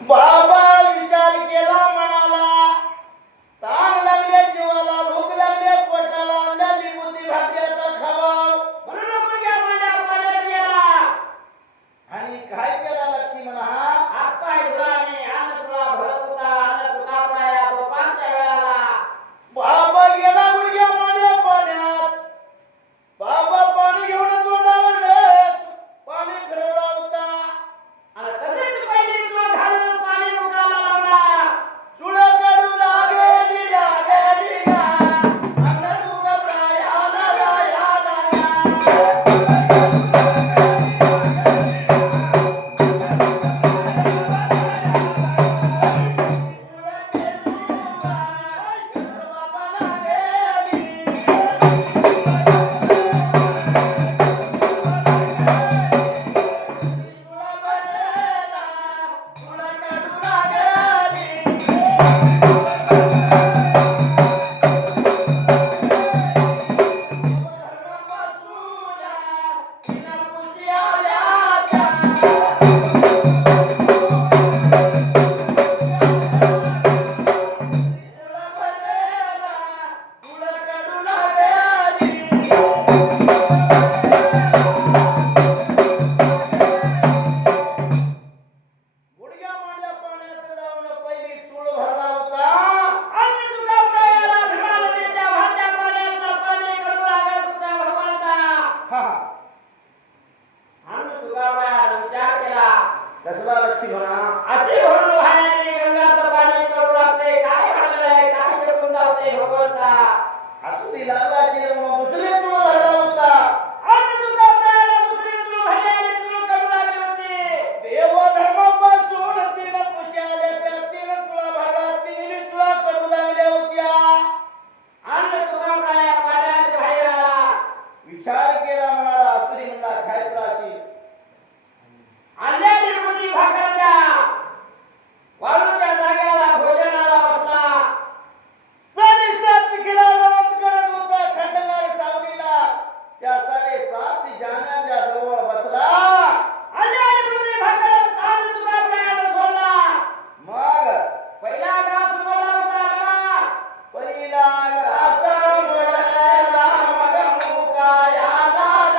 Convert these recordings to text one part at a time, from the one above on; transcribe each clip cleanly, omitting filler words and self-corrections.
बाबा विचार केला म्हणाला, ताण लागले जीवाला, भूक लागले पोटाला, अंधाली बुद्धी भाकरी आता खावाव म्हणून मुलगा माझ्या पाण्यात गेला आणि काय केला लक्ष्मी म्हणा हात पाय धुलाने अन्न तुला भरत होता अन्न तुला पाया दुपारच्या वेळाला बाबा गेला गुडघ्या माड्या पाण्यात. बाबा पाणी घेऊन तोंडावर पाणी फिरवला होता. आणि तसेच पहिले तुला घालून पाणी मुखाला लावला चुळ काढू लागेली लागेली गा, अन्न तू घबराया लाया कसला लक्ष्मी म्हणा असे म्हणून वाहण्याने गंगाचं पाणी करू लागते काय भागलंय काय शकून जाते भगवंता असू दे लागला असेल मग दुसरे तुळ भरला होता. अन्न तुला प्यायला दुसरी तुला भरल्याने तुला करू लागले होते देव धर्मापासून तीन पुष्याले त्या तीन तुळा भरला, तिन्ही तुळा कडू लागल्या होत्या. अन्न तुला प्राया पाण्यात बाहेर आला विचार केला म्हणाला असू दे म्हणला काय त्राशी अंड्याची मुली भाकरच्या वाळूच्या जाग्याला भोजनाला बसला 7.5 चिखला रवत करत होता थंडगार सावलीला. त्या 7.5 जाण्याच्या जवळ बसला. अंड्याची मुली भाकर तांद तुला प्रायाला सोडला मग पहिला घास बोलला होता पहिला घास मुळला मग मुकाया लावला.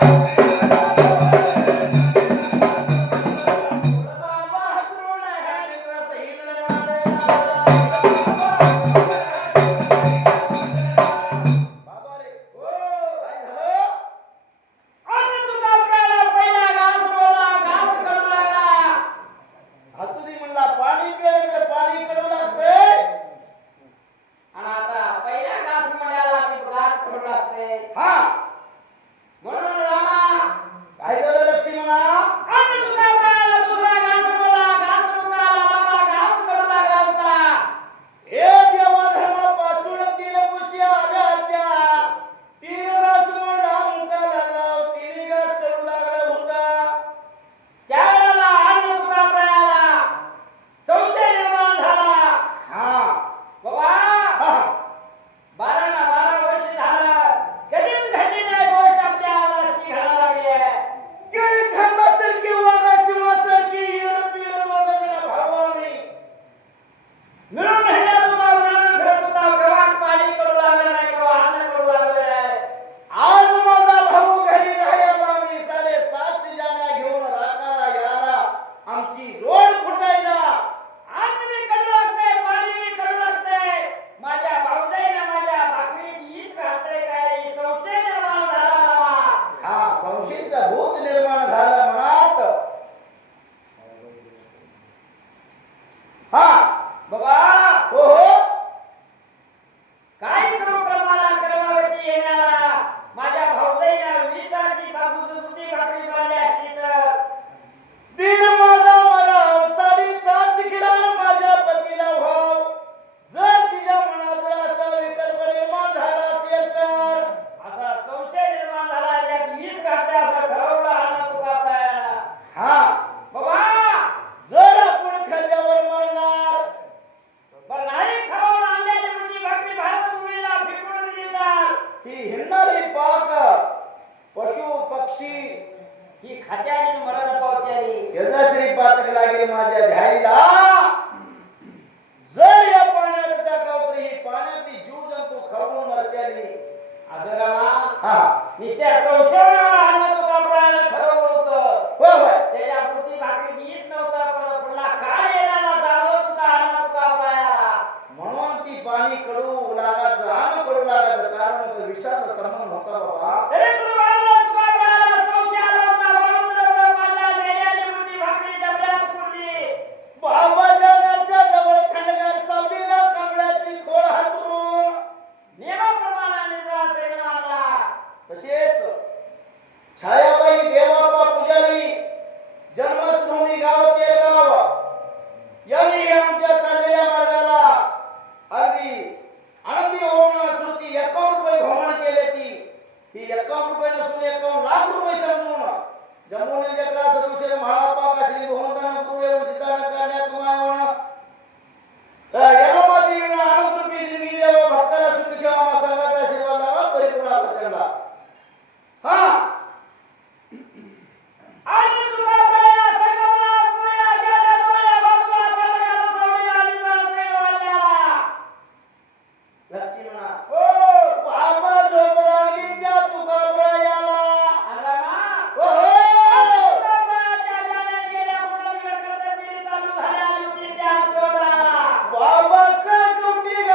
बाबा हसरून ह्या सही निर्माण बाबा रे हो. काय झालं अन्न तुका प्यायला पहिला घास रोवला, घास कडू लागला. हसुदी म्हणला पाणी पिलं तर पाणी कडू लागतंय आणि आता पहिला घास म्हणाला की घास कडू लागते. हा म्हणून रामा काय झालं लक्ष्मणा अन्न तुका प्यायला दुसरा घास रोवला, घास रुका लागला, घास कडू लागला होता. हे देवा धर्मापासून 3 पुष्या आल्या त्या 3 घास म्हणला मुखाला लाव 3 घास कडू लागला होता त्यावेळेला अन्न तुका प्यायला संशय निर्माण झाला. हा बाबा हा. 12 ना 12 वर्ष झालं कधीच घडली नाही गोष्ट आपल्या आज अशी घडायला लागली आहे. केळी खांबासारखी वाघाशिवासारखी येरपीर दोघंजण भावाने मिळून हिंडत होता, मिळून फिरत होता, केव्हा पाणी कडू लागलं नाही, केव्हा अन्न कडू लागलं नाही. आज माझा भाऊ घरी राहायला मी 7.5 जाण्या घेऊन राखाला याला आमची रोड फुटायला अन्न बी कडू लागतंय, पाणी बी कडू लागतंय. माझ्या भाऊजाईनं माझ्या भाकरीत हीच घातलंय काय, ही संशय निर्माण झाला बाबा. हा संशयीचा भूत निर्माण झालं मनात हा बाबा हो हो काय करू क्रमाला क्रमावरती येणारा माझ्या भाऊजाईनं विसाची दुधी भाकरी बांधली असती तर दीर माझा मला 7.5 किलो माझ्या पतीला भाव जर तिच्या मनात जर असा विकल्प निर्माण झाला असेल तर असा संशय निर्माण झाला. यात वीस घातले असं ठरवलं अन्न तुका प्यायला. हा बाबा जर आपण खाद्यावर मरणार पण नाही खाऊन आणलेली बुद्धी भाकरी भारत भूमीला फेकून दिली तर ही हिंडणारी पाक पशु पक्षी ही खात्याने मरण पावत्याली. यजश्री पातक लागेल माझ्या ध्याईला जर या पाण्यात टाकाव तर ही पाण्यातली जीव जंतू खाऊन मरत्याली असं रमा हा नुसत्या संशयावर अन्न तुका प्यायला ठरवलं होतं. होय होय त्याच्या बुद्धी भाकरी हीच नव्हता, पण पुढला काळ येणारा जाणवत होता अन्न तुका प्यायला. म्हणून ती पाणी कडू लागायचं अन्न कडू लागायचं कारण होतं विषाचा संबंध होता बाबा तरी तुला बाळाला तुका प्यायला संशय आला होता. म्हणून तुला बाळाला नेल्याची बुद्धी भाकरी डबऱ्यात पुरली. बाबा जाण्याच्या जवळ खंडगार सावलीला कमळाची खोळ हातरून नियमाप्रमाणे निद्रा सेवन आला. तसेच छायाबाई देवाप्पा पुजारी जन्मस्थळी गाव तेलगाव यांनी आमच्या चाललेल्या मार्गाला अगदी आनंदी होऊन श्रुती 51 रुपये भ्रमण केले ती 51 रुपये नसून 51 लाख रुपये समजून जम्मूने जत्रा सदुशेर महाप्पा काश्री भवंताना पूर्व सिद्धांत करण्यात मावण याला देवीने आनंद रूपी दिली देवा भक्ताला सुख ठेवा मा संघाचा आशीर्वाद लावा परिपूर्ण करताना हा अन्न तुका प्यायला संगमला पुरीला गेल्या डोळ्या बाजूला खंडगार सावलीला निद्रा सेवन आला. लक्ष्मणा हो बाबा झोप लागली त्या तुकाबरा याला अरे मा हो तुका प्यायला जाण्या गेल्या पुढे करतगिरी चालू झाल्या होती त्या जोडा. बाबा कळकवटी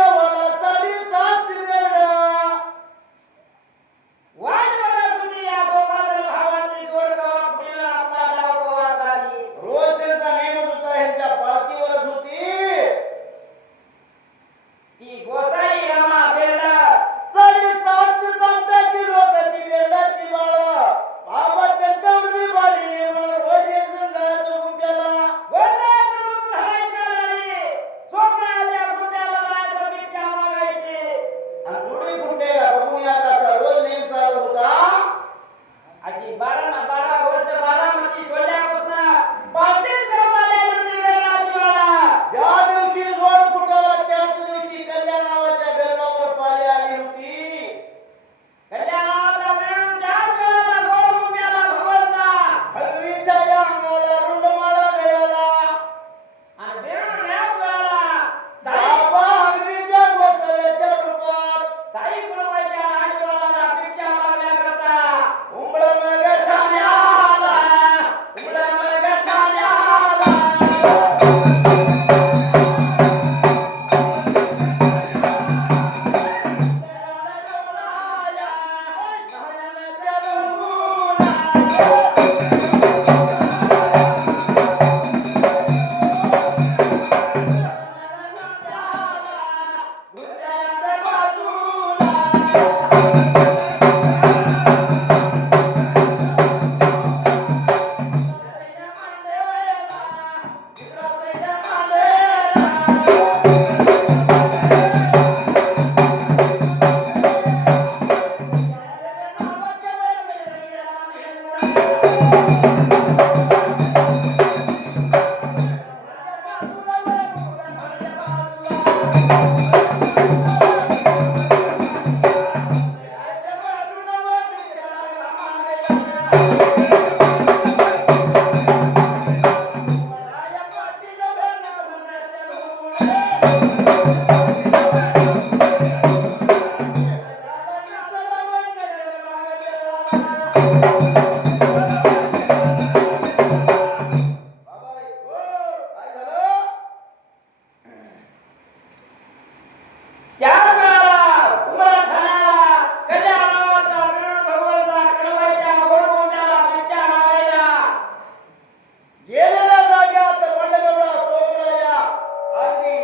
गेलेल्या जाग्यात बंडगवळा सोमराया अगदी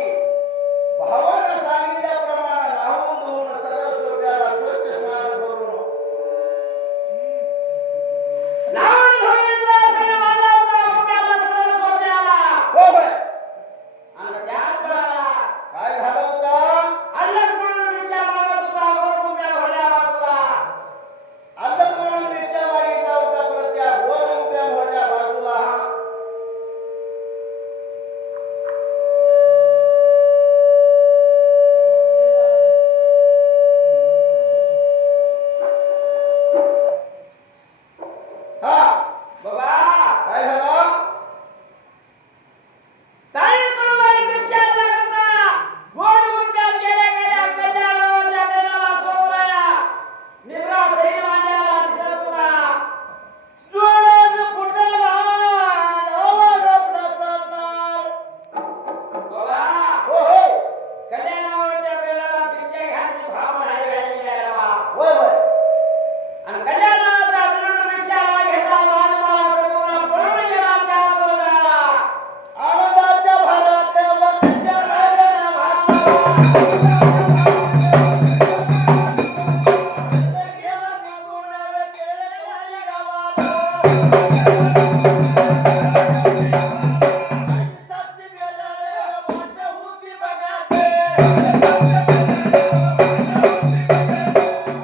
भावानं सांगितल्याप्रमाणे नाहून धुवून सदर सोप्याला स्वच्छ स्नान करून हो बाय. काय झालं होतं? अल्लग म्हणून भिक्षा मागितला होता, परत त्या गोल रुपया मोठ्या बाजूला हा काय झालं? जोरात फुटला आवाज आपला सामनार. हो हो होय होय. आनंदाच्या भरात वक्त्या मैदाना भाचा. गेला निघून केळे तोंडी गावाला. साक्षी बेलाळे वाट होती बघाते.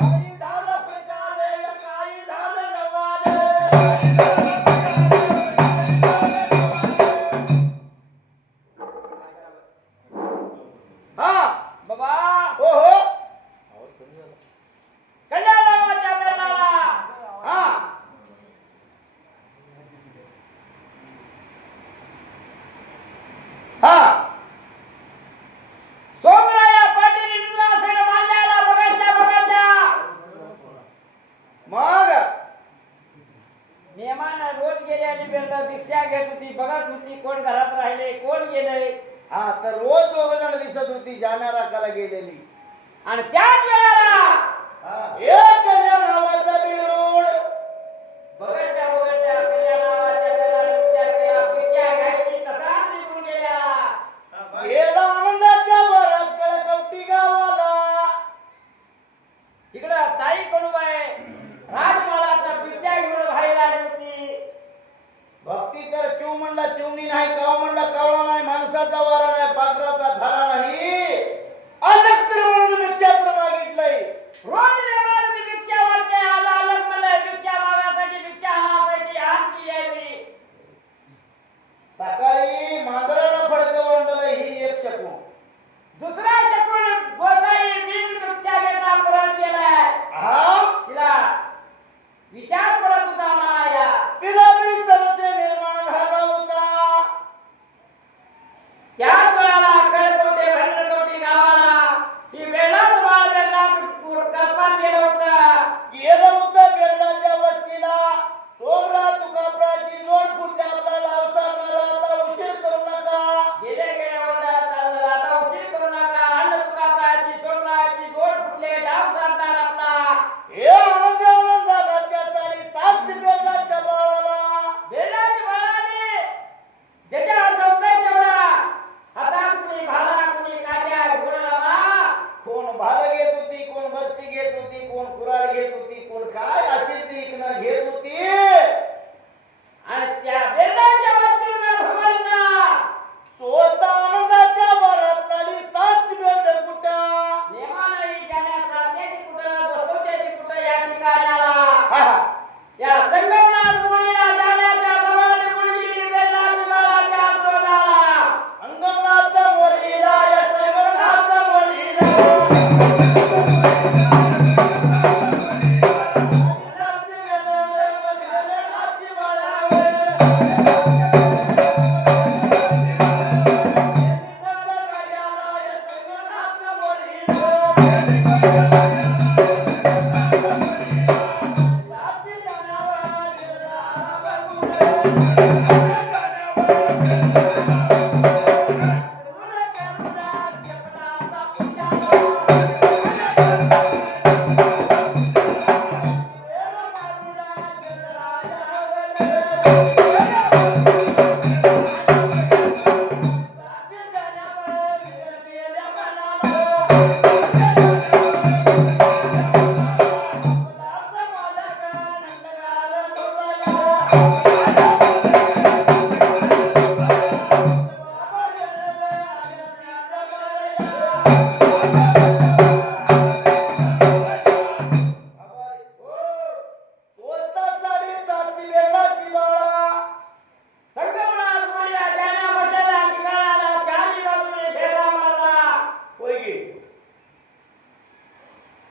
काही झालं पिकाले, काही झालं नवाले. हा हो हो हा हा मग मेहमान रोज गेल्याने भिक्षा घेत होती, बघत होती कोण घरात राहिले कोण गेले. हा तर रोज दोघ जण दिसत होती जाणारा काला गेलेली. आणि त्याच वेळेला एक कन्या नावाचा बिरुड बघत कल्या नावाच्या बेलाने विचार केला, भिक्षा घ्यायची तसाच निघून गेला. गेला आनंदाच्या भरात कळकवटी गावाला. तिकडं ताई कडूबाई राजमालाचा भिक्षा घेऊन बाहेर आली होती. भक्ती तर चिव म्हणला चिवणी नाही, काव म्हणला कावळा नाही, माणसाचा वारा नाही, पाखराचा थारा नाही. अलग तर म्हणून भिक्षात्र मागितलंय. रोज देवाची भिक्षा वाढते, आज अलग मला भिक्षा मागासाठी भिक्षा आणासाठी हात केली आहे मी. सकाळी मांजरानं फडकं बांधलं ही एक शकू. दुसरा शकून गोसाई बिन भिक्षा घेता परत गेलाय. हा तिला विचार पडत होता मला. तिला बी संशय निर्माण झाला होता. त्याच वेळेला कळकोटे भंडरकोटी गावाला ती वेळाच बाळ त्यांना कल्पात गेलं होतं. गेलं होतं बेरडाच्या वस्तीला. सोमरा तुकापराची जोड फुटली, आपला लावसा मारा, आता उशीर करू नका. गेले ओरडा चालला, आता उशीर करू नका. अन्न तुकापराची सोमराची जोड फुटले, डाव सरदार आपला. हे आनंद झाला त्या साडी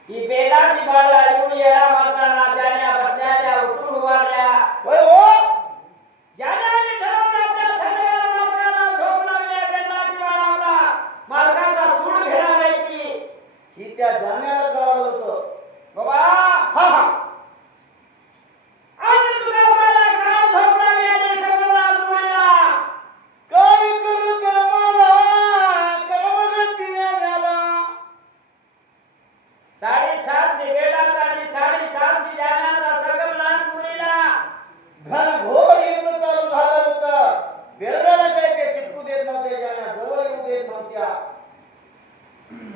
ही बेलाची बाळा येऊन येडा मारताना त्याने बसल्याच्या उठून उभारल्या. होय हो ज्याने ठरवलं आपल्या थंडगार मालकाला झोप लागली, बेलाची बाळा आपला मालकाचा सूड घेणार आहे ही त्या जाण्याला कळालं होतं. बाबा. हा हा आणि तुला मला काय झोप लागली आणि संगमराज मुलीला काय करू कर्माला कर्मगती आल्याला 750 बेलाचा आणि 750 जाण्याचा संगमराज मुलीला घनघोर युद्ध चालू झालं होतं. बेरडाला काय ते चिपकू देत नव्हते, जाण्या जवळ येऊ देत नव्हत्या.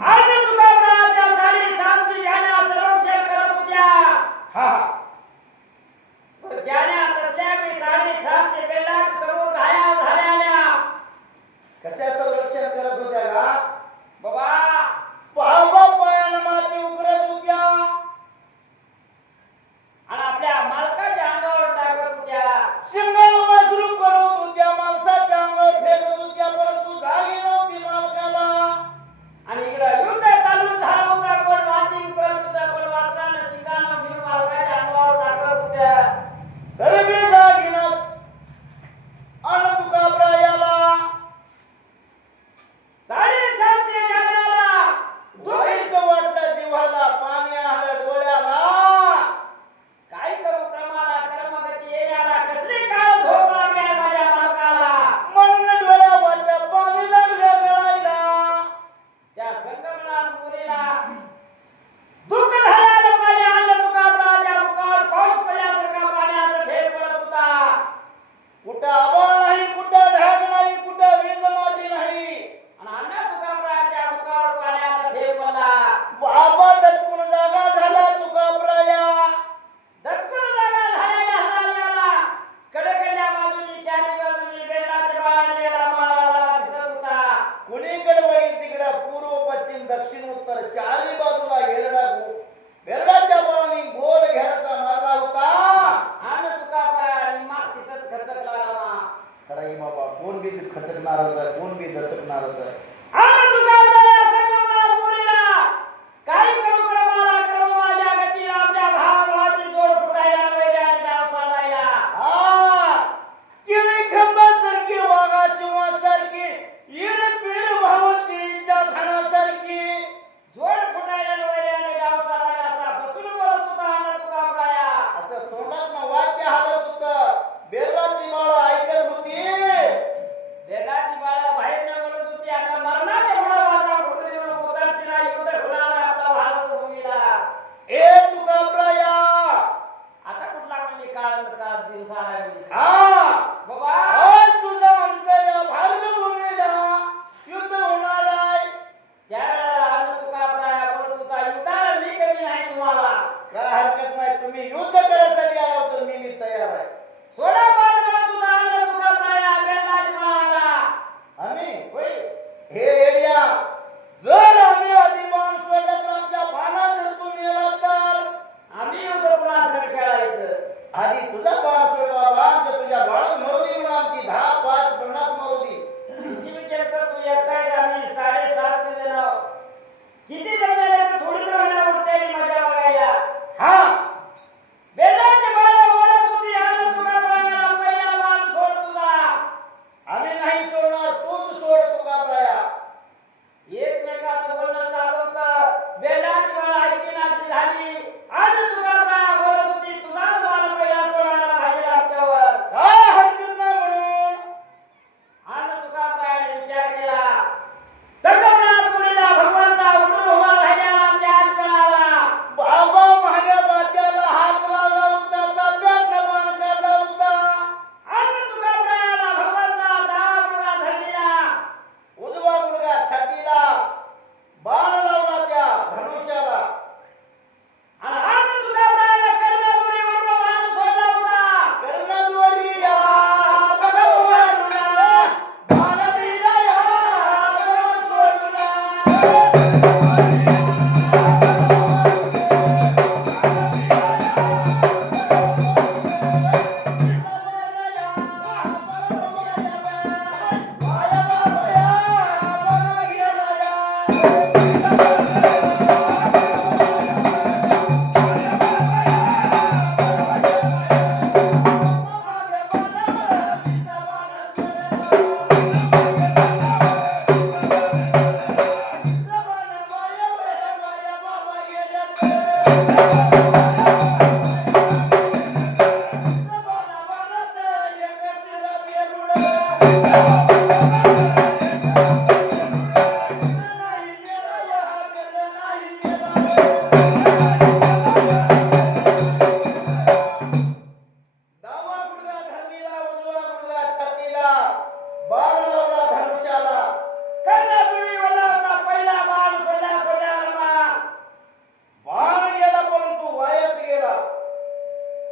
आणि तुला त्या 750 जाण्या संरक्षण करत होत्या. हा हा ज्याने तसल्या मी 750 बेलात समोर घाया झालेल्या कशा संरक्षण करत होत्या का बाबा. पावा पायानं माती उकरत होत्या आणि आपल्या मालकाच्या अंगावर टाकत होत्या. शिंगाला वासरू करत होत्या, माणसाच्या अंगावर फेकत होत्या, परंतु जागी नव्हती मालकाला. आणि इकडं युद्ध चालू झालं होतं. कोण माती उकरत होता, कोण वासरानं शिंगानं घेऊन मालकाच्या अंगावर टाकत होत्या. तरी बी जागी नव्हती. अन तुकाब्रायाला 750 जाण्याला वाईट वाटलं, जीवाला पाणी आलं डोळ्याला. काय करू क्रमाला कर्मगती येण्याला कसली काळ झोप लागली आहे माझ्या मालकाला. मन डोळ्या वाटत पाणी लागले गळायला. त्या संगमराज मुलीला दुःख झाल्याने पाणी आलं. तुकाब्राच्या मुखावर पाऊस पडल्यासारखा पाण्याचा थेंब पडत होता. कुठं आभाळ नाही, कुठं ढग नाही, कुठं वीज मारली नाही. आणि अण्णा तुकाब्राच्या मुखावर पाण्याचा थेंब पडला. बाबा दचकून जागा झाला तुकाब्राया. दटकून जागा झालेल्या झाल्याला कडेकड्या बाजूनी चारी बाजूनी बेलाच्या बाळाला मारायला दिसत होता. कुणीकडे बघील तिकडं पूर्व पश्चिम दक्षिण उत्तर चारी बाजूला बेरडाच्या बाळाने गोल घेरता मारला होता. आणि तुकाब्रा निम्मा तिथंच खचकला रामा. खरं बाबा कोण बी खचकणार होता, कोण बी दचकणार होता. आणि तुकाब्रा संगमराज मुलीला काही करू क्रमाला क्रम माझ्या गती आमच्या भावाची जोड फुटायला वैऱ्या आणि डाव साधायला. हा केळी खंबासारखी, वाघा शिवासारखी, ईर पीर भाव शिळीच्या खाण्यासारखी जोड फुटायला वैऱ्या आणि डाव साधायला असा बसून बोलत होता अण्णा तुकाब्राया. असं तोंडात वाक्य हालत होतं. बेरडाची बाळ ऐकत होती. बेलाची बाळा बाहेर न बोलत होती. आता मरणाच्या मुळा वाचा फुटली म्हणून पोचायची नाही. युद्ध होणार आपला भारत भूमीला. ए तुकाब्राया. आता कुठला म्हणजे काळ दिवसाला हा बाबा. आज तुझा आमच्या या भारतभूमीला युद्ध होणार आहे. त्यावेळेला अण्णा तुकाब्राया बोलत होता, युद्धाला मी कमी नाही तुम्हाला. काय हरकत नाही, तुम्ही युद्ध करायसाठी आला तर मी तयार आहे. सोडा बाळ म्हणत होता अण्णा तुकाब्राया बेलाची बाळाला. आम्ही होय. हे एडिया, जर आम्ही अधिबाण सोडलं तर आमच्या बाणात जर तू मेला तर आम्ही युद्ध पुन्हा सगळं खेळायचं. आधी तुझा बाण सोड बाबा. आमच्या तुझ्या बाळात मरू दे म्हणून आमची 10, 5, 50 मरू दे. किती विचार कर तू एकटाच. आम्ही 750 जण किती जमले तर थोडी तर होणार उरते मजा बघायला. हा बेलाच्या बाळा बोलत होती अण्णा तुकाब्रायाला पहिला बाण सोड तुझा. आम्ही नाही सोडणार, तूच सोड तुकाब्राया. एकमेकाचं बोलणं चालू होतं. बेलाची बाळा ऐकीनाशी झाली. अण्णा तुकाब्राया बोलत होती, तुझाच बाण पहिला सोडायला पाहिजे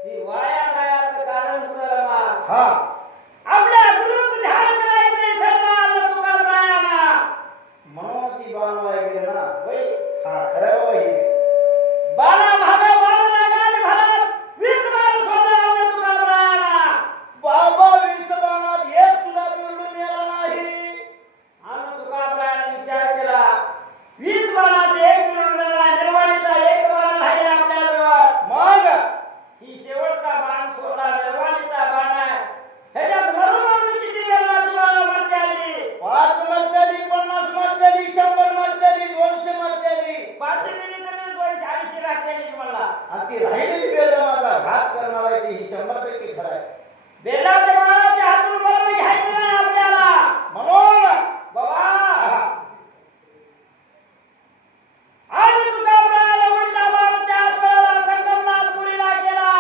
ती वाया जायचं कारण गुरुमा हा आपल्या गुरुचं ध्यान करायचंय सर्वांना तुकारायांना म्हणून ती बाण वाया गेली ना. होय हा खरं बाबा हे बाला भागा बाला नागाने भरत 20 बाण सोडले आपल्या तुकारायांना बाबा 20 बाणात एक तुला बिरडून मेला नाही. आम्ही तुकारायांना विचार केला 20 बाणात एक बिरडून निर्वाणीचा एक बाण राहिला आपल्याजवळ मग ही शेवटचा बाण सोडला निर्वाणीचा बाण आहे ह्याच्यात मरून किती निर्वाणी बाण मरते आली 5 मरतली 50 मरतली 100 मरतली 200 मरतली 500 मिनिट मी 240 राहतेली मला आणि ती राहिलेली बेरडा माझा घात करणार आहे ती 100% खरं आहे. बेलाच्या बाळाच्या हातून बरं घ्यायचं नाही आपल्याला म्हणून बाबा आहा, आज तुकारायाला उलटा बाण त्याच वेळेला संगमनाथपुरीला केला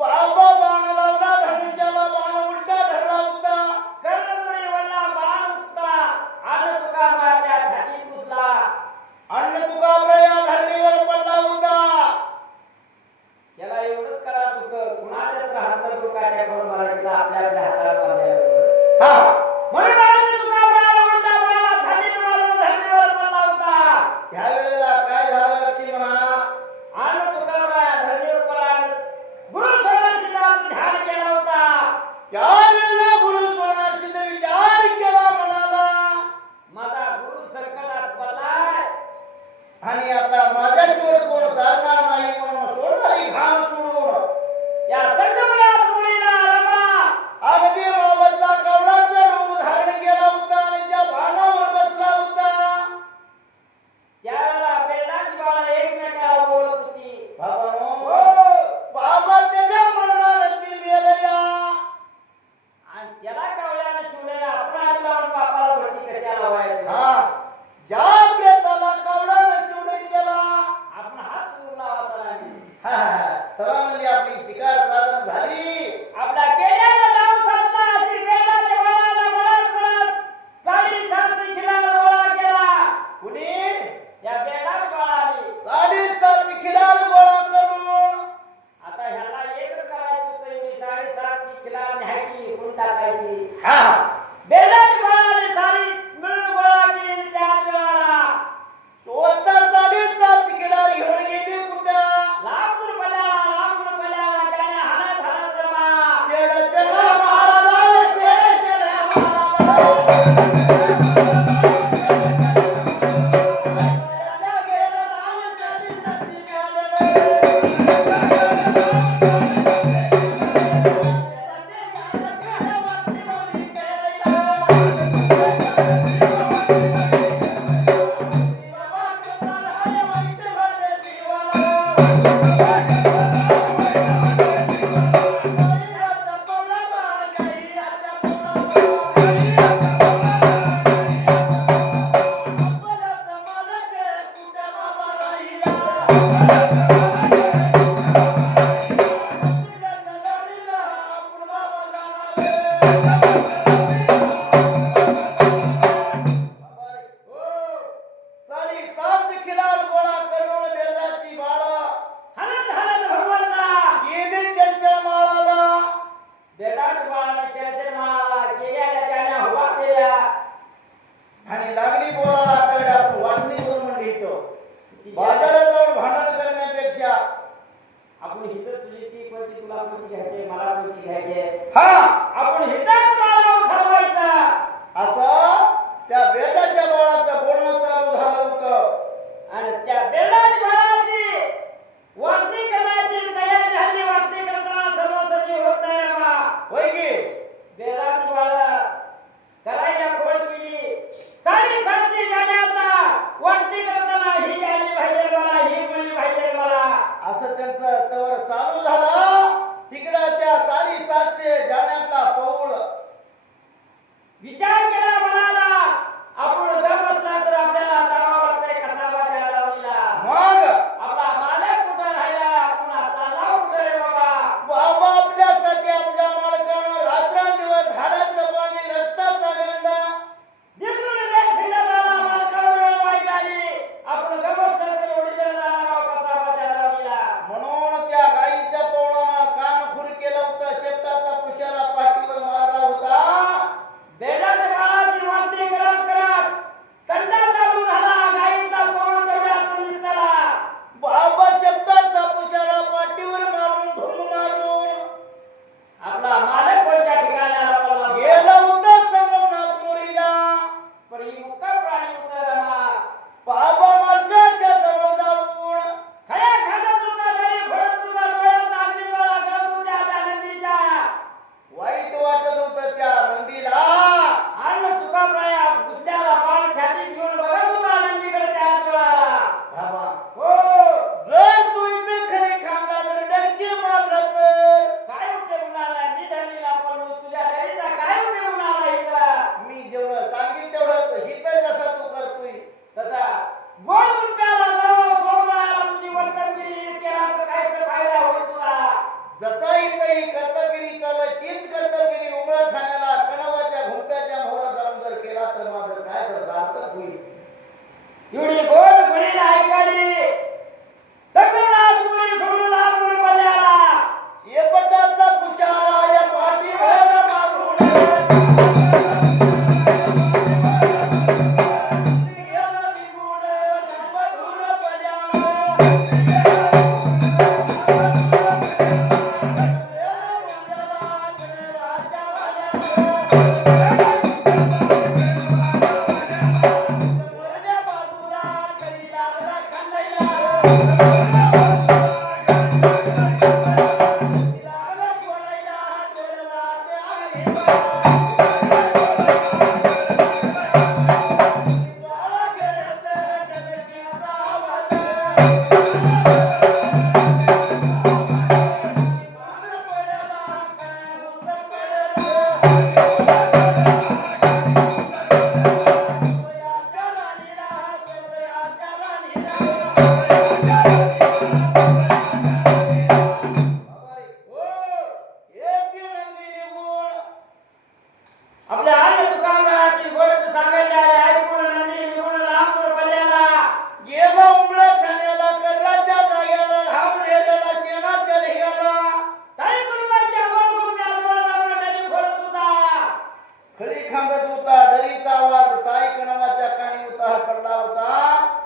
बाबा बाण लावला धनुष्याला बाण उलटा धरला होता. कर्णपुरी वळला बाण उठता आज तुकारायाच्या छातीत घुसला अन्न तुकाब्रया धरणीवर पडला होता. याला एवढंच करा चुक कुणाच्याच हातात दुखाच्या करून मारायचा आपल्याकडे हाताला बांधायला हा म्हणून आज तुकारायाला उलटा बाण छातीत मारून धरणीवर पडला होता ह्या वेळेला काय झालं लक्ष्मी म्हणा. आणि तुकाराया धरणीवर पडला गुरु सोडण्याचं ध्यान केला होता त्या वेळेला गुरु सोनाशीने विचार केला म्हणाला माझा गुरु संकटात पडलाय आणि आता माझ्याशिवाय कोण सारणार नाही म्हणून सोडणारी घाम सोडून या संगमनाथपुरीला रमा अगदी मावळचा कवळाचं रूप धारण केला होता आणि त्या बाणावर बसला होता. त्यावेळेला बेलाची बाळा एकमेकाला बोलत होती बाबांनो, हो बाबा त्याच्या मरणाने ती मेलया. आणि त्याला कवल्याने शिवलेला आपण आधी लावून बापाला भरती कशाला व्हायचं हा ज्या प्रेताला कवळाने शिवले केला. आपण हात पूर्ण लावायचा नाही हा हा सर्व म्हणजे आपली शिकार साधन झाली. आपला केलेला नाव साधला अशी बेलाच्या बाळाला मळत मळत 7.5 खिलार गोळा केला कुणी या बेलाच्या बाळाने 7.5 खिलार गोळा करून आता ह्याला एकच करायचं होतं मी 7.5 खिलार न्यायची इकडून टाकायची हा बेलाची बाळाने सारी मिळून गोळा केली त्याच वेळेला स्वतः 7.5 खिलार घेऊन गेली कुठं. लांब रुपयाला त्याने हाणत हाणत रमा चेडाच्या माळाला चेडाच्या माळाला असं त्यांचं तवर चालू झालं. तिकडं त्या 7.5 जाण्यातला जसा इथंही कर्तबगिरी चालू आहे तीच कर्तबगिरी उमळ ठाण्याला कणवाच्या घुमट्याच्या मोहरा जाऊन जर केला तर माझं काय तर सार्थक होईल. एवढी गोड गुणी ऐकाली सगळा गुणी सोडून लागून पडल्याला शेपटाचा पुचारा या पाठीवर मारून गेला निघून मधुर आपल्या आर्य तुकारामाची गोष्ट सांगायला ऐकून नंदी निघून लांब पडल्याला गेला उमळा ठाण्याला कर्राच्या जाग्याला ढाम ढेऱ्याला शेणाच्या ढिगाला ताई कुलबाईच्या गोड गुंब्याजवळ जाऊन नदी खोडत होता. खळी खांदत होता डरीचा आवाज ताई कणवाच्या कानी उतार पडला होता.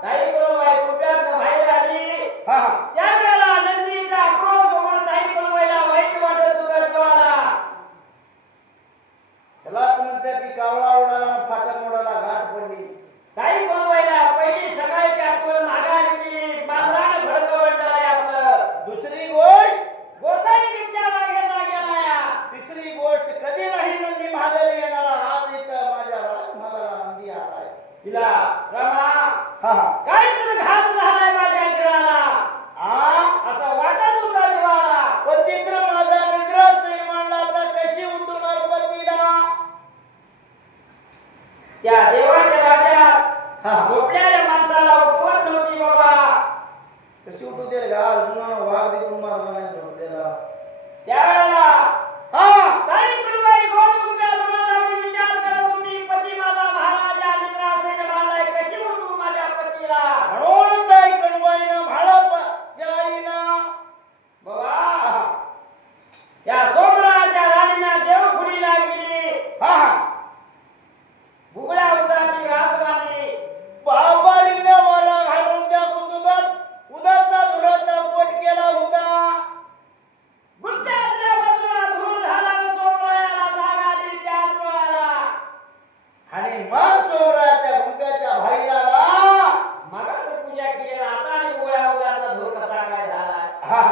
ताई कुलबाई गुंब्यातनं बाहेर आली. हा त्यावेळेला नंदीचा आक्रोश बघून ताई कुलबाईला वाईट वाटत होतं जीवाला. त्यालाच म्हणते ती कावळा उडाला फाटक मोडाला घाट पडली. ताई कुलबाईला पहिली सकाळची आठवण माघारी केली. मांजरानं भडकवून झालंय आपलं. दुसरी गोष्ट गोसाई भिक्षा मागायला गेलाया. तिसरी गोष्ट कधी नाही नंदी महागारी येणारा आज इथं माझ्या मला नंदी आलाय. तिला रमा हा काहीतरी घात झालाय माझ्या जीवाला असं वाटत होतं जीवाला. पतित्र माझा निद्रा सैन मांडला तर कशी उठवणार पतीला. त्या देवाच्या राज्यात हा झोपलेल्या माणसाला उठवत नव्हती बाबा. कशी उठू दे गा अर्जुनानं वाघ देखून मारला नाही झोपलेला. त्यावेळेला हा ताई कुलबाई गोड गुंब्याजवळ जाऊन विचार करत होती. पती माझा महाराजा निद्रा असेल मारलाय कशी उठवू माझ्या पतीला. म्हणून ताई कणवाईनं भाळा जाईना बाबा या सोमराच्या राणीनं देवखुडीला गेली. हा भुगड्या उदाची घास बांधली. बाबा रिंगण्यावाला घालून त्या कुंदुदात उदाचा धुराचा पोट केला होता. गुंड्यातल्या बाजूला धूर झाला सोमरायाला जाग आली त्याच वेळेला. आणि मग सोमराया त्या गुंड्याच्या भाईला मगाच पूजा केली आता आणि गोळ्या उदाचा धूर कसा काय झाला. हा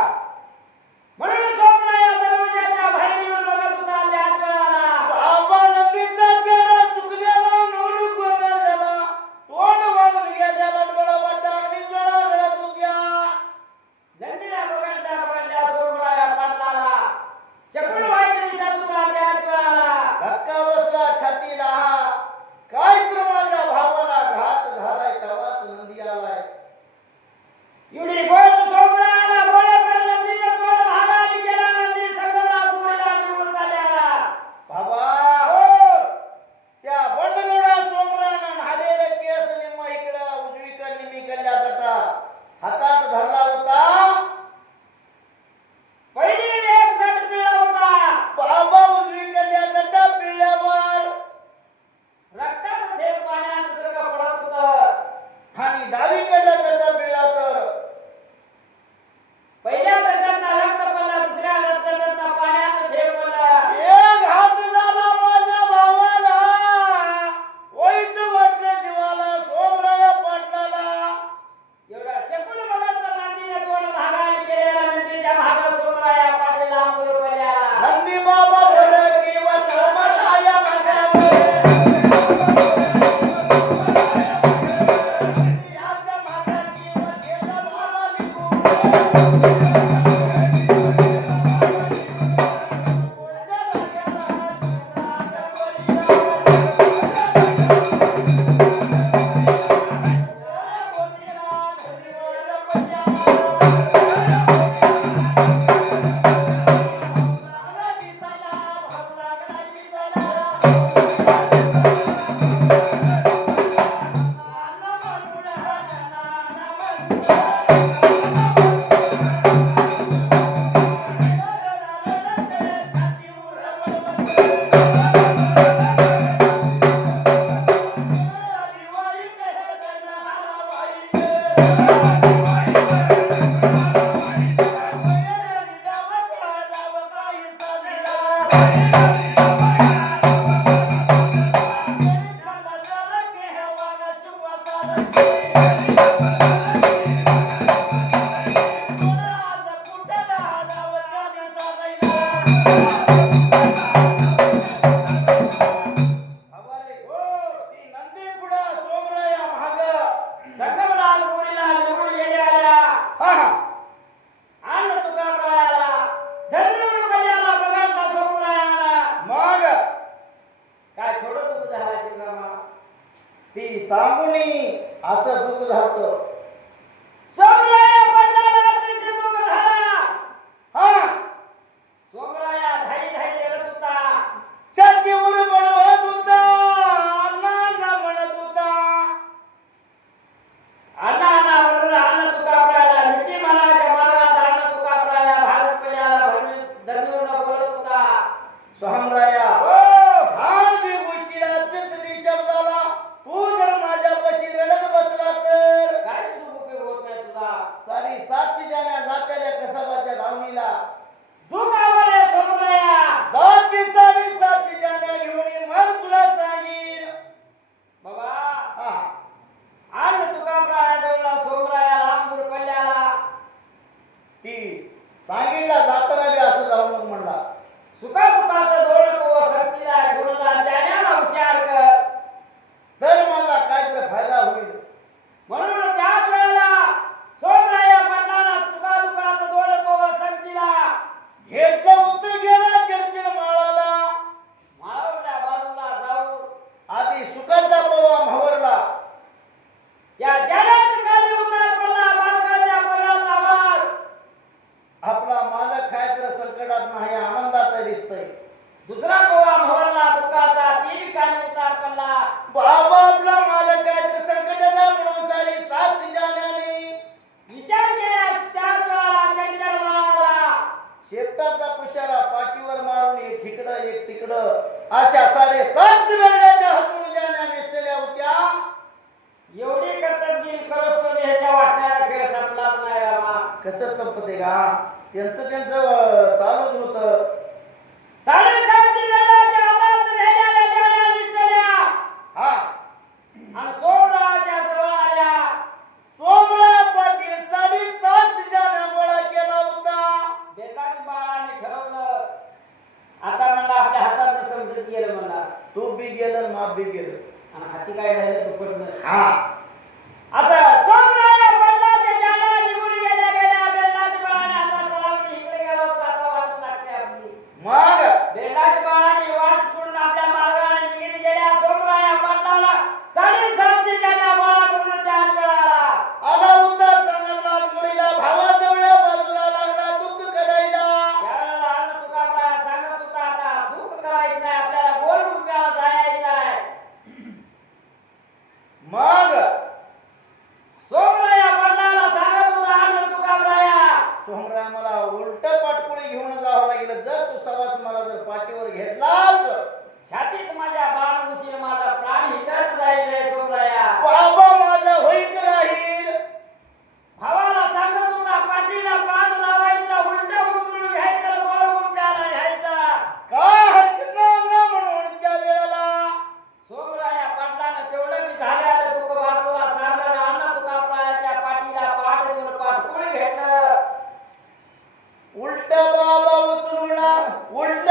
म्हणून सोमराया दरवाजाच्या बाहेर येऊन बघत होता त्याच वेळेला. बाबा नंदीचा चेहरा सुकलेला नोरू कोमेजला तोंड वाळून गेल्याला डोळा वाटा आणि जळा गळत होत्या. नंदीला बघता सोमराया पडला. चक्र वाईट दिसत होता त्याच वेळेला. धक्का बसला छातीला. काय तर माझ्या भावाला घात झालाय तेव्हाच नंदी आलाय. एवढी गोष्ट सोमरायाला बोलेपर्यंत नंदीनं तोंड महागारी केला. नंदी सगळा गोळीला निघून चालला. बाबा हो त्या बंडगोडा सोमरानं न्हालेले केस निम्म इकडं उजवीकडं निमीकडल्या जटा हातात धरला होता. पहिली एक जट पिळला होता. बाबा उजवीकडल्या जटा पिळल्यावर रक्तात थेंब पाण्यात सगळं पडत होतं. आणि डावीकडल्या जटा पिळला तर पहिल्या जटांना रक्त पडला. दुसऱ्या जटांना पाण्यात थेंब पडला. एक हात झाला माझ्या भावाला. वाईट वाटलं जीवाला सोमराया पाटलाला. एवढा शकुन बघत तर नंदीने तोंड महागारी केलेला. नंदीच्या महागा सोमराया पाटीला अंगूर पडल्या. नंदी बाबा भरकी व सोमराया मागावे. याच्या मागाची व गेला बाबा निघून. संगमलाल मुरीला निवडून गेलेल्या अन्न तुकारायाला धन्य कल्याला बघायला सोमरायाला मग काय थोडं दुःख झालं शिवरामा ती सांगूनी असं दुःख झालं. सोमराया पडला अतिशय दुःख झाला. हा सोमराया धाई धाई रडत होता. छातीवर बडवत होता, अण्णा म्हणत होता. अण्णा अण्णा म्हणून अन्न तुकारायाला मिठी मारायच्या मार्गात अन्न तुकाराया भारत कल्याला धन्य बोलत होता. सोमराया हो हार्दी गोष्टीला चित्ती शब्दाला तू जर माझ्यापाशी रडत बसला तर काय उपयोग होत नाही तुझा. सारी 700 जाण्या जात्याल्या कसाबाच्या धावणीला दुःख आवडले सोमराया. जाती 750 जाण्या घेऊन ये, मग तुला सांगीन. बाबा हा अन्न तुकाराया जवळ सोमराया लांबूर पल्ल्याला ती सांगीनला जाताना बी असं जाऊ नको म्हणला. सुखा दुखाचं दोन को संगतीला गुरुला जाण्याला हुशार कर. तर माझा काहीतरी फायदा होईल. म्हणून त्याच वेळेला सोमराया पडला सुखा दुखाचं दोन को संगतीला घेतलं उत्तर गेला चिडचिड माळाला. माळवल्या बाजूला जाऊन आधी सुखाचा पवा म्हवरला. त्या जगात खाली उतार पडला. बालकाच्या पळाचा आवाज. आपला मालक काहीतरी संकटात नाही, आनंदात दिसतोय. दुसरा पवा म्हवरला दुःखाचा. ती बी खाली उतार पडला. बाबा आपला मालक काहीतरी संकटाचा म्हणून 750 जाण्याने विचार केल्यास त्याच वेळेला चंचल म्हणाला. शेपटाचा पुशारा पाठीवर मारून एक इकडं एक तिकडं अशा 750 बेरड्याच्या हातून जाण्या नेसलेल्या होत्या. एवढी कर्तव्य करोस पण ह्याच्या वाटणारा खेळ संपलाच नाही बाबा. कसं संपते का? त्यांचं चालूच होतं. 7.5 वेळाच्या हातात नेलेल्या जाण्या निघाल्या हा आणि सोमरायाच्या जवळ आल्या. सोमराय पाटील 7.5 जाण्या गोळा केला होता. बेताची बाळाने ठरवलं. आता म्हणला आपल्या हातात समजत गेलं म्हणला. तू बी गेलं माप बी गेलं. आणि हाती काय झालं दुपट नाही. हा असं सोमराया पडला ते जाण्या निघून गेल्या बेताची बाळाने हातात चलावून इकडे गेला होता. आता वाट लागते आपली. मग बेताची बाळाने वाट सोडून आपल्या मार्गाने निघून गेल्या. सोमराया पडला 7.5 जाण्या गोळा करून त्या आला. आला होता संगमलाल मुरीला भावाजवळ बाजूला लागला दुःख करायला. यावेळेला अन्न तुकाराया सांगत होता आता दुःख करायचं नाही. आपल्याला गोल रुपयाला जायचं आहे. मग सोमराया पडला सांगत होता अन्न तुकाराया. सोमराय मला उलट पाटकुळी घेऊन जावं लागेल. जर तू सवास मला जर पाठीवर घेतलाच छातीत माझ्या बाण घुसील. माझा प्राण हितच जाईल रे सोमराया. बाबा माझा होईत राहील. भावाला सांगत होता पाठीला बाण लावायचा. उलट उचलून घ्यायचं. गोल रुपयाला घ्यायचा. का हरकत नाही म्हणून त्या वेळेला सोमराया पडलानं तेवढं मी झाल्यानं दुःख बाजूला सांगलं. अन्न तुकारायाच्या पाठीला पाठ देऊन पाठकुळी घेतलं. उलट बाबा उचलून उलट